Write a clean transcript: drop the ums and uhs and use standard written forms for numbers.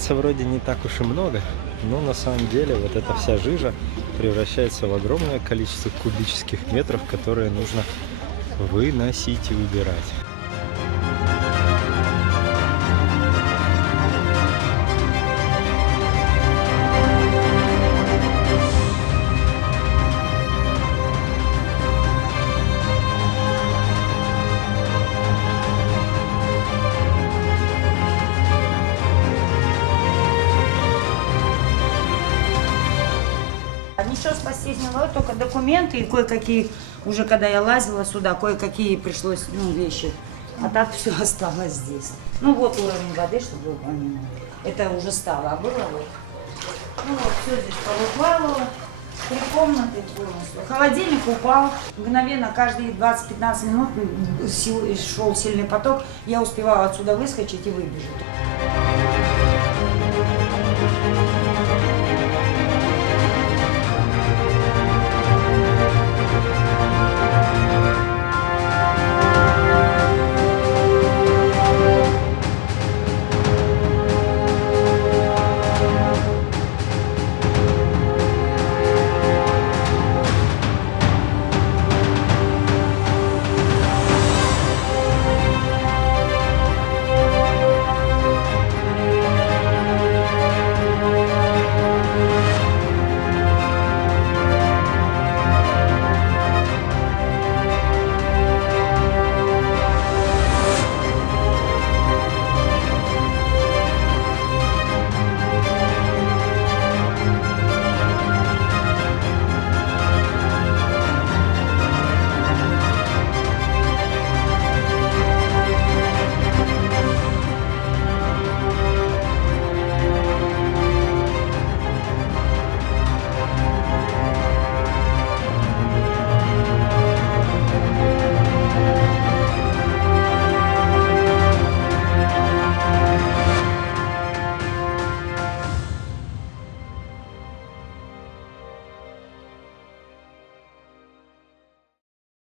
Кажется, вроде не так уж и много, но на самом деле вот эта вся жижа превращается в огромное количество кубических метров, которые нужно выносить и убирать. Ничего спасти не удалось, только документы и кое-какие, уже когда я лазила сюда, кое-какие пришлось, вещи. А так все осталось здесь. Вот уровень воды, чтобы вы понимали. Это уже стало, а было вот. Все здесь повыплавало. 3 комнаты полностью. Холодильник упал. Мгновенно, каждые 20-15 минут шел сильный поток. Я успевала отсюда выскочить и выбежать.